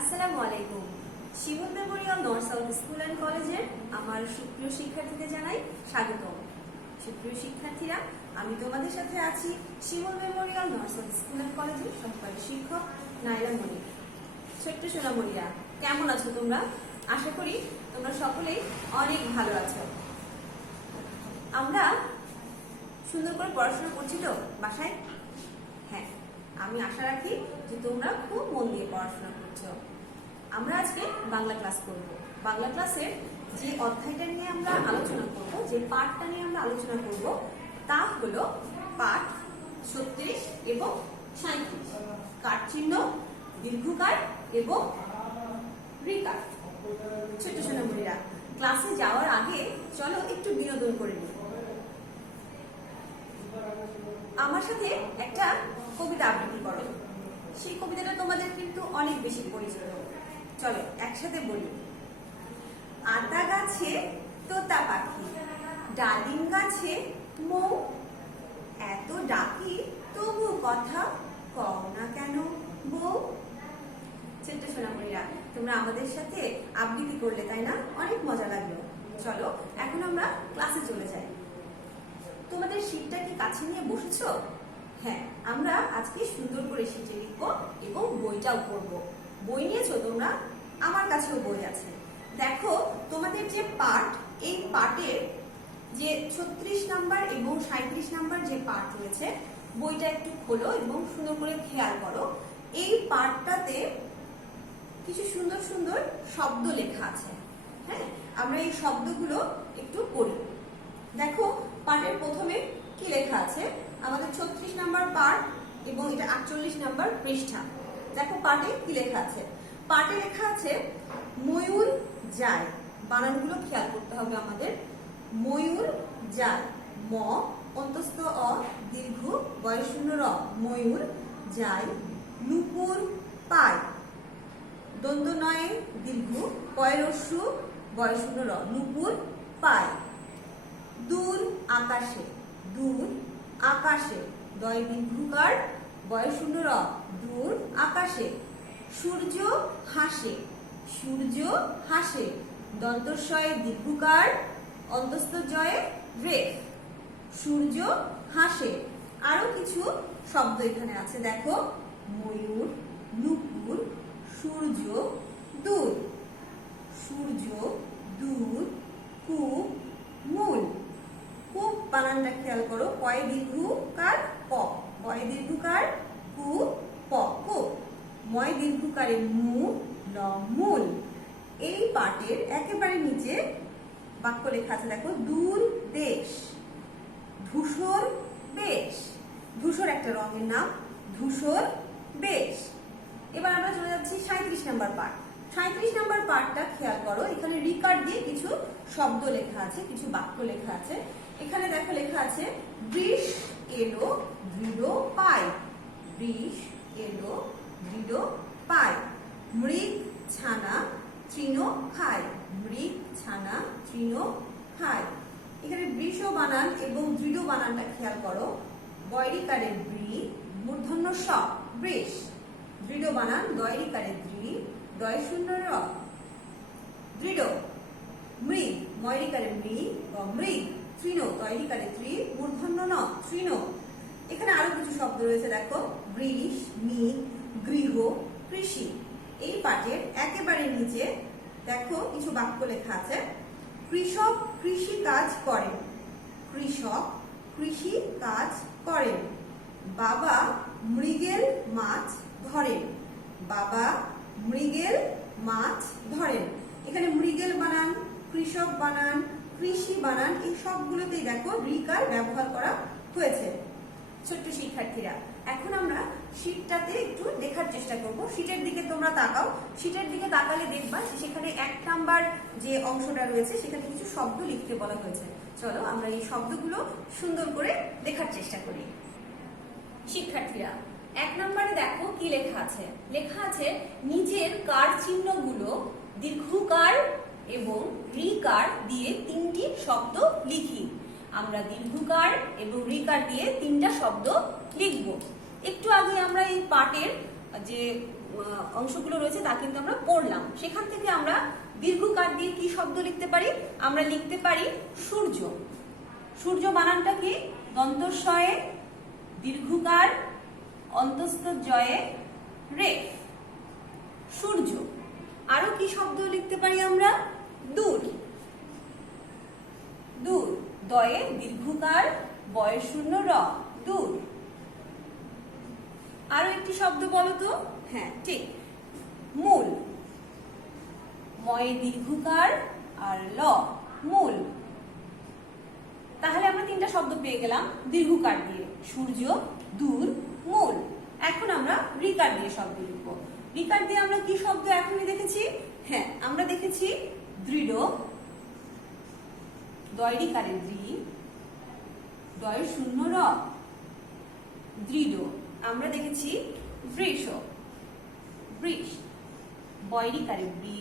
আসসালামু আলাইকুম। Shimul memorial north south school and কলেজের আমার সুপ্রিয় শিক্ষার্থীদের জানাই স্বাগতম। সুপ্রিয় শিক্ষার্থীরা, আমি তোমাদের সাথে আছি Shimul memorial north south school and কলেজের সহকারী শিক্ষক নাইলা মনি। ছোট্ট সোনামণিরা, কেমন আছো তোমরা? আশা করি তোমরা সকলেই অনেক ভালো আছো। আমরা সুন্দর করে পড়াশোনা করছি তো বাসায়? হ্যাঁ, আমি আশা রাখি যে তোমরা খুব মন দিয়ে পড়াশোনা করছো। আমরা আজকে বাংলা ক্লাস করব। বাংলা ক্লাসের যে অধ্যায়টা নিয়ে আমরা আলোচনা করব, যে পাঠটা নিয়ে আমরা আলোচনা করব, তা হলো পাঠ 36 এবং 37, কারচিহ্ন, দীর্ঘকার এবং ঋকার। ছোট্ট সোনামণিরা, ক্লাসে যাওয়ার আগে চলো একটু বিনোদন করে নিই। আমার সাথে একটা কবিতা আবৃত্তি করো। সেই কবিতাটা তোমাদের কিন্তু অনেক বেশি পরিচিত। চলো একসাথে বলি। আতা গাছে তোতা পাখি, ডালিম গাছে মৌ, এত ডাকি তবু কথা কও না কেন বউ। ছোট্ট সোনামণিরা, তোমরা আমাদের সাথে আবৃত্তি করলে, তাই না? অনেক মজা লাগলো। চলো এখন আমরা ক্লাসে চলে যাই। তোমাদের শীটটা কি কাছে নিয়ে বসেছো? হ্যাঁ, আমরা আজকে সুন্দর করে শীটে লিখবো এবং বইটাও পড়বো। বই নিয়েছো তোমরা? আমার কাছেও বই আছে। দেখো, তোমাদের যে পাঠ, এই পাঠের যে 36 নাম্বার এবং 37 নাম্বার যে পাঠ রয়েছে, বইটা একটু খোলো এবং সুন্দর করে খেয়াল করো। এই পাঠটাতে কিছু সুন্দর সুন্দর শব্দ লেখা আছে। হ্যাঁ, আমরা এই শব্দগুলো একটু পড়ি। দেখো, পাঠের প্রথমে কি লেখা আছে? আমাদের 36 নাম্বার পাঠ এবং এটা 48 নাম্বার পৃষ্ঠা। দেখো পাঠে কি লেখা আছে। পাঠে লেখা আছে ময়ূর যায়। বানানগুলো খেয়াল করতে হবে আমাদের। ময়ূর যায়, ম অন্তস্থ অ দীর্ঘ বয়শূন্য র, ময়ূর যায়। নুপুর পায়, দন্ত নয়ে দীর্ঘ পয়রস্যু বয়শূন্য র, নুপুর পায়। দূর আকাশে, দূর আকাশে, দয় দীর্ঘকার বয়শূন্য র, দূর আকাশে। সূর্য হাসে, সূর্য হাসে, দন্তস্বয়ে দীর্ঘকার অন্তস্থ জয়ে রেফ, সূর্য হাসে। আরো কিছু শব্দ এখানে আছে। দেখো, ময়ূর, নুপুর, সূর্য, দূর, সূর্য, দূর, কূপ, মূল। কূপ বানানটা খেয়াল করো। কয় দীর্ঘকার ক, কয় দীর্ঘকার কু, প, কূপ। ময় দীর্ঘকারে মু, ল, মূল। এই পাঠের একেবারে নিচে বাক্য লেখা আছে। দেখো, দূর দেশ, ধূসর বেশ। ধূসর একটা রঙের নাম, ধূসর বেশ। এবার আমরা চলে যাচ্ছি 37 নাম্বার পাঠ। 37 নাম্বার পাঠটা খেয়াল করো। এখানে রিকার দিয়ে কিছু শব্দ লেখা আছে, কিছু বাক্য লেখা আছে। এখানে দেখো লেখা আছে বৃষ এলো দৃঢ় পায়, বৃষ এলো দৃঢ় পায়। মৃগ ছানা তৃণ খায়, মৃগ ছানা তৃণ খায়। এখানে বৃষ বানান এবং দৃঢ় বানানটা খেয়াল করো। বয়রিকারের বৃ, মূর্ধন্য স, বৃষ। দৃঢ় বানান দয়রিকারের দৃ, দয় শূন্য র, দৃঢ়। মৃগ, ময়রিকারের মৃ, মৃগ। তৃণ, তয়রিকারে ত্রি, মূর্ধন্য ন, তৃণ। এখানে আরো কিছু শব্দ রয়েছে। দেখো, বৃষ, মৃগ, গৃহ, কৃষি। এই পাঠের একেবারে নিচে দেখো কিছু বাক্য লেখা আছে। কৃষক কৃষি কাজ করেন, কৃষক কৃষি কাজ করেন। বাবা মৃগেল মাছ ধরেন, বাবা মৃগেল মাছ ধরেন। এখানে মৃগেল বানান, কৃষক বানান, কৃষি বানান, এই সবগুলোতেই দেখো রিকার ব্যবহার করা হয়েছে। ছোট্ট শিক্ষার্থীরা, এখন আমরা শীটটাতে একটু দেখার চেষ্টা করব। শীটের দিকে তোমরা তাকাও। শীটের দিকে তাকালে দেখবা সেখানে 1 নাম্বার যে অংশটা রয়েছে সেখানে কিছু শব্দ লিখতে বলা হয়েছে। চলো আমরা এই শব্দগুলো সুন্দর করে দেখার চেষ্টা করি। শিক্ষার্থীরা, 1 নম্বরে দেখো কি লেখা আছে। লেখা আছে নিচের কার চিহ্নগুলো দীর্ঘকার এবং ঋকার দিয়ে 3টি শব্দ লিখি। আমরা দীর্ঘকার এবং ঋকার দিয়ে 3টা শব্দ লিখব। একটু আগে আমরা এই পাঠের যে অংশগুলো রয়েছে তা কিন্তু আমরা পড়লাম। সেখান থেকে আমরা দীর্ঘকার দিয়ে কি শব্দ লিখতে পারি? আমরা লিখতে পারি সূর্য। সূর্য বানানটা কি? দন্তস্বয়ে দীর্ঘকার অন্তস্থ জয়ে রে, সূর্য। আরো কি শব্দ লিখতে পারি আমরা? দূর। দূর, দয়ে দীর্ঘকার বয়ে শূন্য র, দূর। আরো একটি শব্দ বলো তো। হ্যাঁ ঠিক, মূল। ময়ে দীর্ঘকার আর ল, মূল। তাহলে আমরা তিনটা শব্দ পেয়ে গেলাম দীর্ঘকার দিয়ে, সূর্য, দূর, মূল। এখন আমরা রিকার দিয়ে শব্দ লিখব। রিকার দিয়ে আমরা কি শব্দ এখনই দেখেছি? হ্যাঁ, আমরা দেখেছি দৃঢ়, দয় রিকারে দ্রি, দয় শূন্য র, দৃঢ়। আমরা দেখেছি বৃষ, বৃষ, বয় রিকারে বি,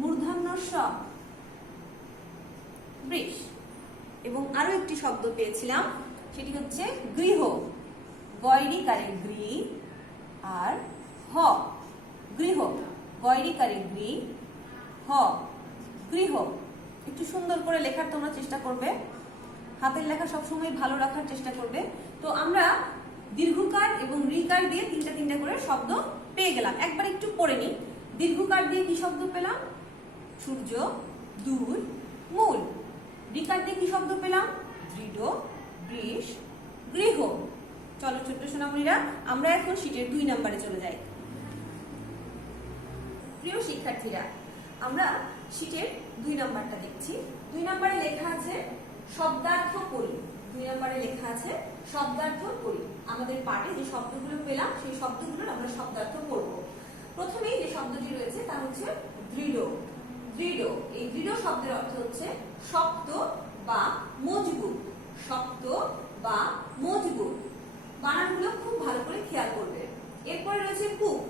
মূর্ধন্য স, বৃষ। এবং আরো একটি শব্দ পেয়েছিলাম, সেটি হচ্ছে গৃহ, গয়রিকারে গৃ আর হ, গৃহ, গয়রিকারে গৃ, হ, গৃহ। একটু সুন্দর করে লেখার তোমরা চেষ্টা করবে, হাতের লেখা সবসময় ভালো রাখার চেষ্টা করবে। তো আমরা দীর্ঘকার এবং রিকার দিয়ে তিনটা তিনটা করে শব্দ পেয়ে গেলাম। একবার একটু পড়ে নিই। দীর্ঘকার দিয়ে কি শব্দ পেলাম? সূর্য, দূর, মূল। রিকার দিয়ে কি শব্দ পেলাম? দৃঢ়, বৃষ, গৃহ। চলো ছোট্ট সোনামণিরা, আমরা এখন শীটের 2 নম্বরে চলে যাই। প্রিয় শিক্ষার্থীরা, আমরা শীটের 2 নম্বরটা দেখছি। 2 নম্বরে লেখা আছে শব্দার্থ করি। 2 নম্বরে লেখা আছে শব্দার্থ করি। আমাদের পাঠে যে শব্দগুলো পেলাম সেই শব্দগুলোর আমরা শব্দার্থ করব। প্রথমেই যে শব্দটি রয়েছে তা হচ্ছে দৃঢ়। দৃঢ়, এই দৃঢ় শব্দের অর্থ হচ্ছে শক্ত বা মজবুত। শক্ত বা মজবুত। বানানগুলো খুব ভালো করে খেয়াল করবে। এরপরে রয়েছে কূপ।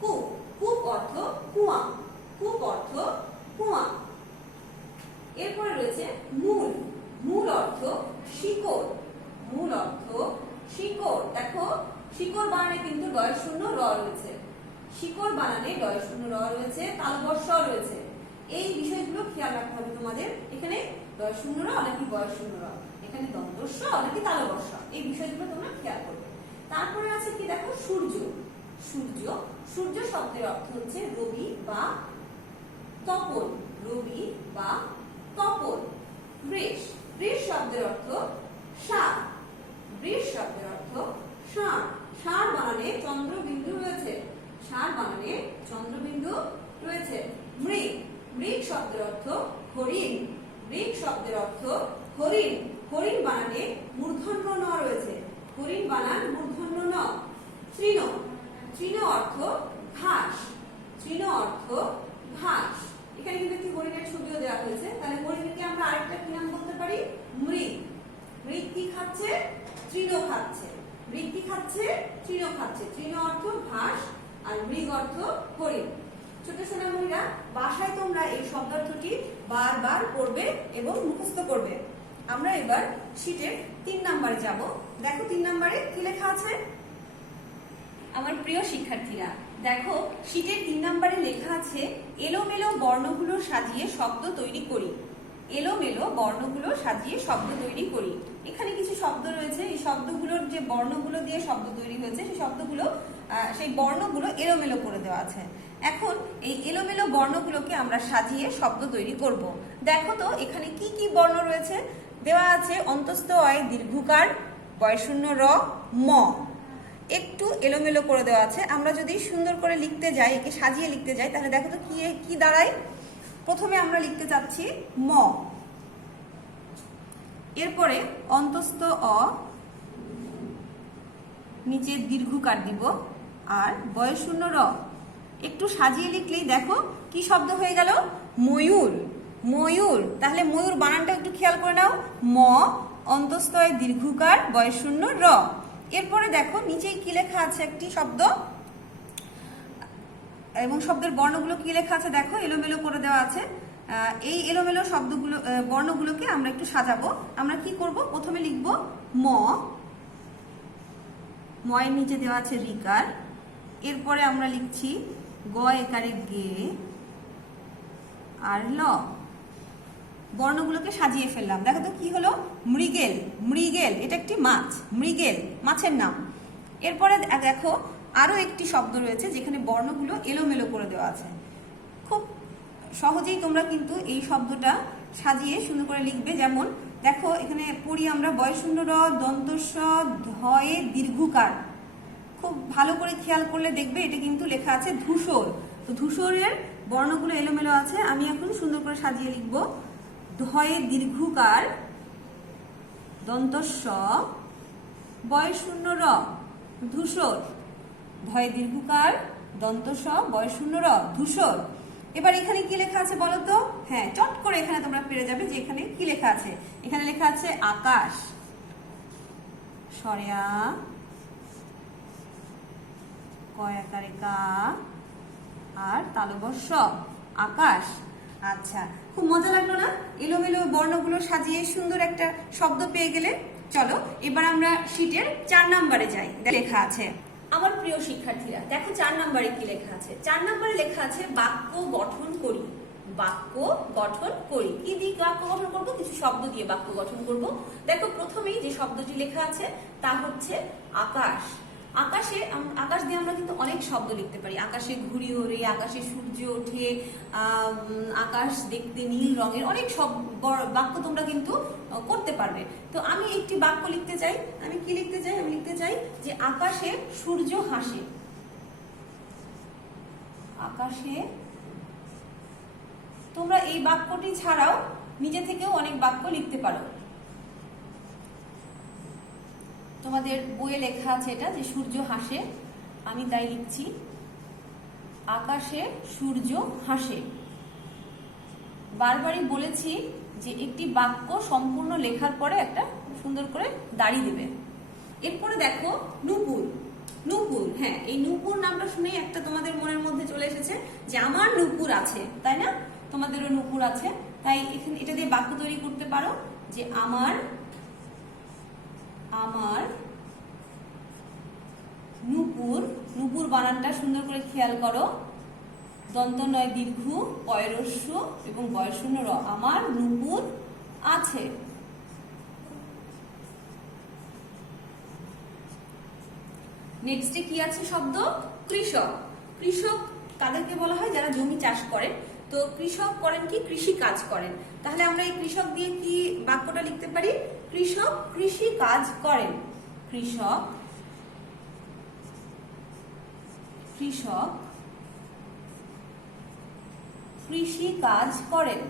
কূপ, কূপ অর্থ কুয়া। কূপ অর্থ কুয়া। এরপরে রয়েছে মূল। মূল অর্থ শিকড়। মূল অর্থ শিকড়। দেখো, শিকড় বানানে কিন্তু ডয় শূন্য র রয়েছে। শিকড় বানানে ডয় শূন্য র রয়েছে, তালবর্ষ রয়েছে। এই বিষয়গুলো খেয়াল রাখতে হবে তোমাদের। এখানে ডয় শূন্য র নাকি বয় শূন্য র, এখানে দন্তস্ব নাকি তালবর্ষ, এই বিষয়গুলো তোমরা খেয়াল করবে। তারপরে আছে কি দেখো সূর্য। সূর্য, সূর্য শব্দের অর্থ হচ্ছে রবি বা তপন। রবি বা তপন। বৃষ, বৃষ শব্দের অর্থ ষাঁড়। বৃষ শব্দের অর্থ ষাঁড়। ষাঁড় বানানে চন্দ্রবিন্দু রয়েছে। ষাঁড় বানানে চন্দ্রবিন্দু রয়েছে। মৃগ, মৃগ শব্দের অর্থ হরিণ। মৃগ শব্দের অর্থ হরিণ। হরিণ বানানে মূর্ধন্য ন রয়েছে। হরিণ বানান মূর্ধন্য ন। তৃণ, তৃণ অর্থ ঘাস। তৃণ অর্থ ঘাস। এখানে কিন্তু একটি হরিণের ছবিও দেওয়া হয়েছে। তাহলে হরিণকে আমরা আরেকটা কি নাম বলতে পারি? মৃগ। মৃগ কি খাচ্ছে? তৃণ খাচ্ছে। মৃগ কি খাচ্ছে? তৃণ খাচ্ছে। তৃণ অর্থ ঘাস আর মৃগ অর্থ হরিণ। ছোট সোনামণিরা, বাসায় তোমরা এই শব্দার্থটি বারবার পড়বে এবং মুখস্থ করবে। আমরা এবার শীটের 3 নম্বরে যাব। দেখো 3 নম্বরে কি লেখা আছে। আমার প্রিয় শিক্ষার্থীরা, দেখো শীটের 3 নম্বরে লেখা আছে এলোমেলো বর্ণগুলো সাজিয়ে শব্দ তৈরি করি। এলোমেলো বর্ণগুলো সাজিয়ে শব্দ তৈরি করি। এখানে কিছু শব্দ রয়েছে, এই শব্দগুলোর যে বর্ণগুলো দিয়ে শব্দ তৈরি হয়েছে সেই শব্দগুলো, সেই বর্ণগুলো এলোমেলো করে দেওয়া আছে। এখন এই এলোমেলো বর্ণগুলোকে আমরা সাজিয়ে শব্দ তৈরি করব। দেখো তো এখানে কি কি বর্ণ রয়েছে। দেওয়া আছে অন্তস্থ অয় দীর্ঘকার, বয়শূন্য র, ম। একটু এলোমেলো করে দেওয়া আছে। আমরা যদি সুন্দর করে লিখতে যাই, একে সাজিয়ে লিখতে যাই, তাহলে দেখো তো কি দাঁড়ায়। প্রথমে আমরা লিখতে চাচ্ছি ম, এরপরে অন্তস্থ অ, নিচে দীর্ঘকার দিব আর বয়শূন্য র। একটু সাজিয়ে লিখলেই দেখো কি শব্দ হয়ে গেল, ময়ূর। ময়ূর। তাহলে ময়ূর বানানটা একটু খেয়াল করে নাও, ম অন্তস্থ অয় দীর্ঘকার, বয়শূন্য র। এরপরে দেখো নিচেই কি লেখা আছে একটি শব্দ, এবং শব্দের বর্ণগুলো কি লেখা আছে দেখো, এলোমেলো করে দেওয়া আছে। এই এলোমেলো শব্দগুলো, বর্ণগুলোকে আমরা একটু সাজাবো। আমরা কি করব, প্রথমে লিখব ম, ময়ের নিচে দেওয়া আছে রিকার, এরপরে আমরা লিখছি গ একারে গে আর ল। বর্ণগুলোকে সাজিয়ে ফেললাম। দেখো তো কি হলো, মৃগেল। মৃগেল এটা একটি মাছ, মৃগেল মাছের নাম। এরপরে দেখো আরো একটি শব্দ রয়েছে যেখানে বর্ণগুলো এলোমেলো করে দেওয়া আছে। খুব সহজেই তোমরা কিন্তু এই শব্দটা সাজিয়ে সুন্দর করে লিখবে। যেমন দেখো এখানে পড়ি আমরা, বয়শূন্য র দন্তস্ব ধয়ে দীর্ঘকার। খুব ভালো করে খেয়াল করলে দেখবে এটা কিন্তু লেখা আছে ধূসর। তো ধূসরের বর্ণগুলো এলোমেলো আছে, আমি এখন সুন্দর করে সাজিয়ে লিখবো। ধয়ে দীর্ঘকার দন্তস্ব বয়শূন্য র, ধূসর। ধয়ে দীর্ঘকার দন্তস্ব বয়শূন্য র, ধূসর। এবার এখানে কি লেখা আছে বলো তো? হ্যাঁ, চট করে এখানে তোমরা পেরে যাবে যে এখানে কি লেখা আছে। এখানে লেখা আছে আকাশ, সরেয়া কয়াকারে কা আর তালবস্য, আকাশ। আচ্ছা, খুব মজা লাগলো না? এলোমেলো বর্ণগুলো সাজিয়ে সুন্দর একটা শব্দ পেয়ে গেলে। চলো এবার আমরা শীটের 4 নম্বরে যাই। লেখা আছে, আমার প্রিয় শিক্ষার্থীরা দেখো 4 নম্বরে কি লেখা আছে। 4 নম্বরে লেখা আছে বাক্য গঠন করি। বাক্য গঠন করি। কি দিয়ে বাক্য গঠন করব? কিছু শব্দ দিয়ে বাক্য গঠন করব। দেখো প্রথমেই যে শব্দটি লেখা আছে তা হচ্ছে আকাশ। আকাশে, আকাশ দিয়ে আমরা কিন্তু অনেক শব্দ লিখতে পারি। আকাশে ঘুড়ি ওড়ে, আকাশে সূর্য ওঠে, আকাশ দেখতে নীল রঙের, অনেক সব বাক্য তোমরা কিন্তু করতে পারবে। তো আমি একটি বাক্য লিখতে চাই। আমি কি লিখতে চাই? আমি লিখতে চাই যে আকাশে সূর্য হাসে। আকাশে, তোমরা এই বাক্যটি ছাড়াও নিজে থেকেও অনেক বাক্য লিখতে পারো। তোমাদের বইয়ে লেখা আছে এটা যে সূর্য হাসে, আমি তাই লিখছি আকাশে সূর্য হাসে। বারবারই বলেছি যে একটি বাক্য সম্পূর্ণ লেখার পরে একটা সুন্দর করে দাড়ি দেবে। এরপরে দেখো নূপুর। নূপুর, হ্যাঁ, এই নূপুর নামটা শুনেই একটা তোমাদের মনের মধ্যে চলে এসেছে যে আমার নূপুর আছে, তাই না? তোমাদেরও নূপুর আছে, তাই এখানে এটা দিয়ে বাক্য তৈরি করতে পারো যে আমার নূপুর। নূপুর বানানটা সুন্দর করে খেয়াল করো। দন্ত নয় দীর্ঘ, পয়রস্য এবং বয়শূন্য র। আমার নূপুর আছে। নেক্সটে কি আছে শব্দ? কৃষক। কৃষক তাদেরকে বলা হয় যারা জমি চাষ করেন। তো কৃষক করেন কি? কৃষি কাজ করেন। তাহলে আমরা এই কৃষক দিয়ে কি বাক্যটা লিখতে পারি? কৃষক কৃষি কাজ করেন। কৃষক কৃষি কাজ করেন।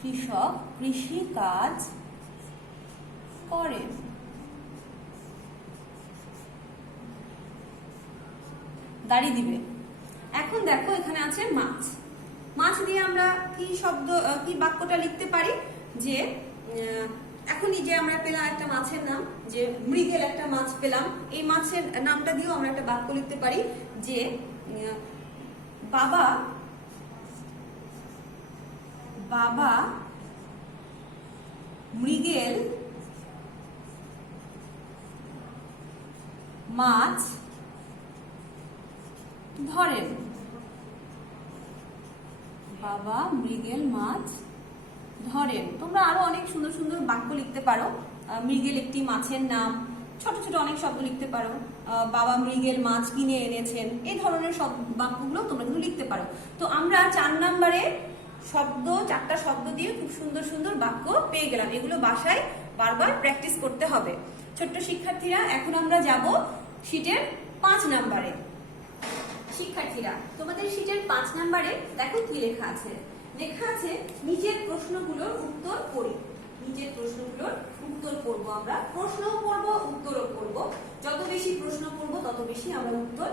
কৃষক কৃষি কাজ করেন। দাড়ি দিবে। এখন দেখো এখানে আছে মাছ। মাছ দিয়ে আমরা কি শব্দ, কি বাক্যটা লিখতে পারি? যে এখনই যে আমরা পেলাম একটা মাছের নাম, যে মৃগেল একটা মাছ পেলাম, এই মাছের নামটা দিয়েও আমরা একটা বাক্য লিখতে পারি যে বাবা মৃগেল মাছ ধরেন। বাবা মৃগেল মাছ ধরেন। তোমরা আরো অনেক সুন্দর সুন্দর বাক্য লিখতে পারো। মৃগেল একটি মাছের নাম, ছোট ছোট অনেক শব্দ লিখতে পারো। বাবা মৃগেল মাছ কিনে এনেছেন, এই ধরনের সব বাক্যগুলো তোমরা কিন্তু লিখতে পারো। তো আমরা 4 নম্বরে শব্দ, 4টা শব্দ দিয়ে খুব সুন্দর সুন্দর বাক্য পেয়ে গেলাম। এগুলো বাসায় বারবার প্র্যাকটিস করতে হবে। ছোট্ট শিক্ষার্থীরা, এখন আমরা যাব শীটের 5 নম্বরে। শিক্ষার্থীরা, তোমাদের শীটের 5 নম্বরে দেখো কি লেখা আছে। লেখা আছে নিচের প্রশ্নগুলোর উত্তর পড়ি। নিচের প্রশ্নগুলোর উত্তর পড়বো আমরা। প্রশ্নও পড়বো, উত্তরও পড়বো। যত বেশি প্রশ্ন পড়বো তত বেশি আমরা উত্তর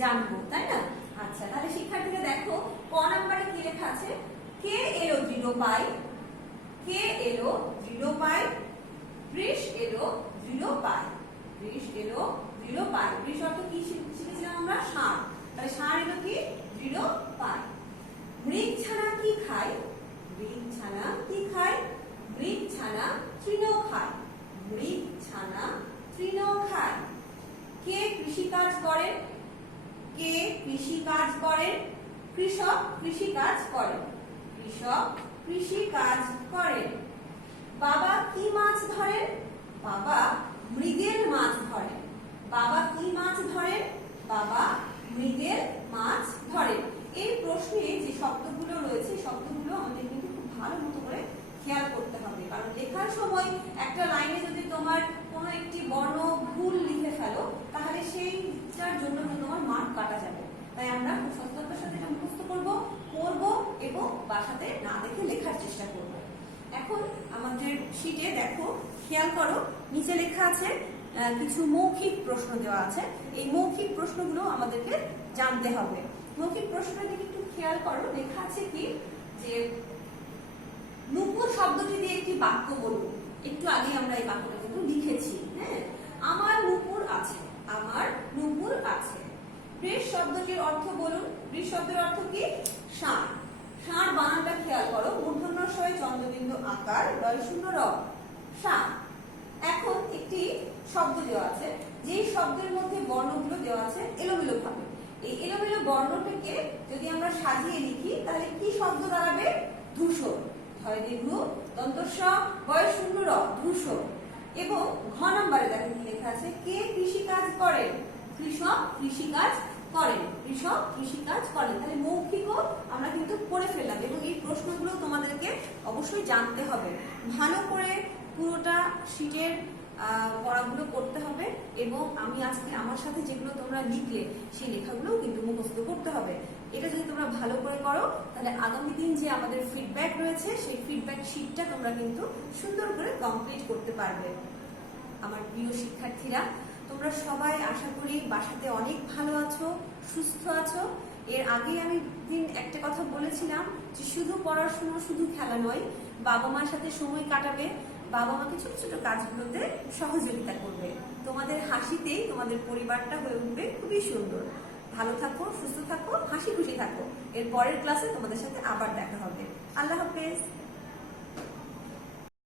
জানবো, তাই না? আচ্ছা, তাহলে শিক্ষার্থীরা দেখো ক নম্বরে কি লেখা আছে। কে এলো দৃঢ় পাই, কে এলো দৃঢ় পাই, বৃষ এলো দৃঢ় পাই, বৃষ এলো দৃঢ় পাই। বৃষ অর্থ কি শিখেছিলাম আমরা? ষাঁড়। তাহলে ষাঁড় এলো কি? দৃঢ় পাই। মৃগ ছানা কি খায়? মৃগ ছানা কি খায়? মৃগ ছানা তৃণ খায়। মৃগ কৃষিকাজ করেন? কে কৃষিকাজ করেন? কৃষক কৃষিকাজ করেন। কৃষক কৃষিকাজ করেন। বাবা কি মাছ ধরেন? বাবা মৃগেল মাছ ধরেন। বাবা কি মাছ ধরেন? বাবা মৃগেল মাছ ধরেন। এই প্রশ্নে যে শব্দগুলো রয়েছে শব্দগুলো আমাদের কিন্তু খুব ভালো মতো করে খেয়াল করতে হবে, কারণ লেখার সময় একটা লাইনে যদি তোমার কোনো একটি বর্ণ ভুল লিখে ফেলো তাহলে সেইটার জন্য তোমার মার্ক কাটা যাবে। তাই আমরা খুব সতর্কতার সাথে এটা মুখস্থ করবো, পড়বো এবং বাসাতে না দেখে লেখার চেষ্টা করব। এখন আমাদের শিটে দেখো, খেয়াল করো, নিচে লেখা আছে কিছু মৌখিক প্রশ্ন দেওয়া আছে। এই মৌখিক প্রশ্নগুলো আমাদেরকে জানতে হবে। মৌখিক প্রশ্নটা দিকে একটু খেয়াল করো, লেখা আছে কি যে নুপুর শব্দটি দিয়ে একটি বাক্য বলুন। একটু আগে আমরা এই বাক্যটা কিন্তু লিখেছি। হ্যাঁ, আমার নুপুর আছে, আমার নুপুর আছে। বৃষ শব্দটির অর্থ বলুন। বৃষ শব্দের অর্থ কি? ষাঁড়। ষাঁড় বানানটা খেয়াল করো, মূর্ধন্য ষ চন্দ্রবিন্দু আকার রয় শূন্য র, ষাঁড়। এখন একটি শব্দ দেওয়া আছে, যেই শব্দের মধ্যে বর্ণগুলো দেওয়া আছে এলোমেলো ভাবে। এই এলোমেলো বর্ণটাকে যদি আমরা সাজিয়ে লিখি তাহলে কি শব্দ দাঁড়াবে? ধূসর। হয় দীর্ঘ দন্ত স বয় শূন্য র, ধূসর। এবং ঘ নম্বরে দেখেন কি লেখা আছে? কে কৃষিকাজ করেন? কৃষক কৃষিকাজ করেন। কৃষক কৃষিকাজ করেন। তাহলে মৌখিকও আমরা কিন্তু পড়ে ফেললাম এবং এই প্রশ্নগুলো তোমাদেরকে অবশ্যই জানতে হবে। ভালো করে পুরোটা শীটের পড়াগুলো করতে হবে এবং আমি আজকে আমার সাথে যেগুলো তোমরা লিখলে সেই লেখাগুলোও কিন্তু মুখস্থ করতে হবে। এটা যদি তোমরা ভালো করে করো তাহলে আগামী দিন যে আমাদের ফিডব্যাক রয়েছে সেই ফিডব্যাক শীটটা তোমরা কিন্তু সুন্দর করে কমপ্লিট করতে পারবে। আমার প্রিয় শিক্ষার্থীরা, তোমরা সবাই আশা করি বাসাতে অনেক ভালো আছো, সুস্থ আছো। এর আগে আমি দিন একটা কথা বলেছিলাম যে শুধু পড়াশোনা, শুধু খেলা নয়, বাবা মার সাথে সময় কাটাবে, বাবা মাকে ছোট ছোট কাজগুলোতে সহযোগিতা করবে। তোমাদের হাসিতেই তোমাদের পরিবারটা হয়ে উঠবে খুবই সুন্দর। ভালো থাকো, সুস্থ থাকো, হাসি খুশি থাকো। এর পরের ক্লাসে তোমাদের সাথে আবার দেখা হবে। আল্লাহ হাফেজ।